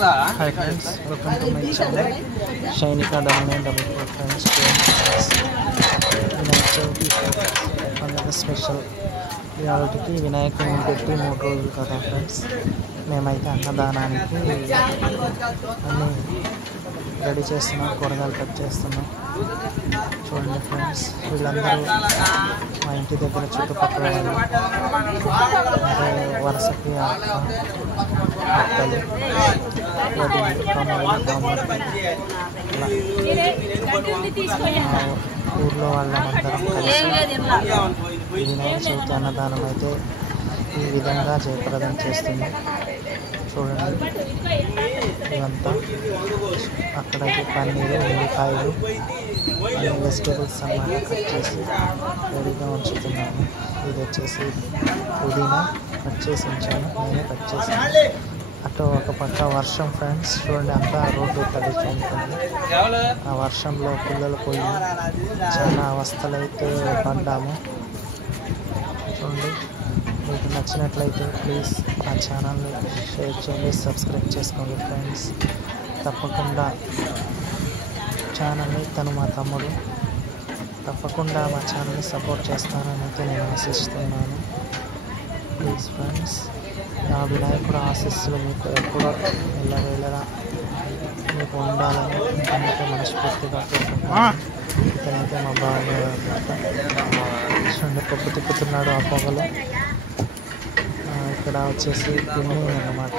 Hi friends, welcome to my channel Shainika 9944 friends. Vinayaka Chavithi పండుగ special ఇవాళకి వినాయకుడిని పెట్టి 3 రోజులు కదా ఫ్రెండ్స్. మేమైతే అన్నదానానికి అన్నీ రెడీ చేస్తున్నాం, కూరగాయలు కట్ చేస్తున్నాం. చూడండి ఫ్రెండ్స్, వీళ్ళందరూ మా ఇంటి దగ్గర చుట్టుపక్కల వాళ్ళు, అంటే వరుసకి అక్కలు ఊర్లో వాళ్ళందరం కలిసి వినాయక చవితి అన్నదానం అయితే ఈ విధంగా జయప్రదం చేస్తుంది. చూడండి, ఇవంతా అక్కడైతే పన్నీరు, ఉల్లిపాయలు, వెజిటేబుల్స్ అన్నమాట కట్ చేసి రెడీగా ఉంచుతున్నాను. ఇది వచ్చేసి పుదీనా కట్ చేసి ఉంచాను, నేనే కట్ చేశాను. అటు ఒక పక్క వర్షం ఫ్రెండ్స్, చూడండి అంతా రోడ్డు తడిచి ఉంటుంది. ఆ వర్షంలో పిల్లలు పోయి చాలా అవస్థలు అయితే పడ్డాము. చూడండి, మీకు నచ్చినట్లయితే ప్లీజ్ నా ఛానల్ని షేర్ చేయండి, సబ్స్క్రైబ్ చేసుకోండి ఫ్రెండ్స్. తప్పకుండా ఛానల్ని, తను మా తమ్ముడు, తప్పకుండా మా ఛానల్ని సపోర్ట్ చేస్తానని అయితే నేను ఆశిస్తున్నాను. ప్లీజ్ ఫ్రెండ్స్, నా వినాయకుడు ఆశీస్సులు మీకు ఎప్పుడూ వెళ్ళవేళలా మీకు ఉండాలని ఇతనైతే మనస్ఫూర్తిగా కోరుకుంటున్నాను. ఇతనైతే మా బాగా చూడండి పొప్పు తిప్పుతున్నాడు ఆ పొగలు. ఇక్కడ వచ్చేసి గిన్నె అన్నమాట.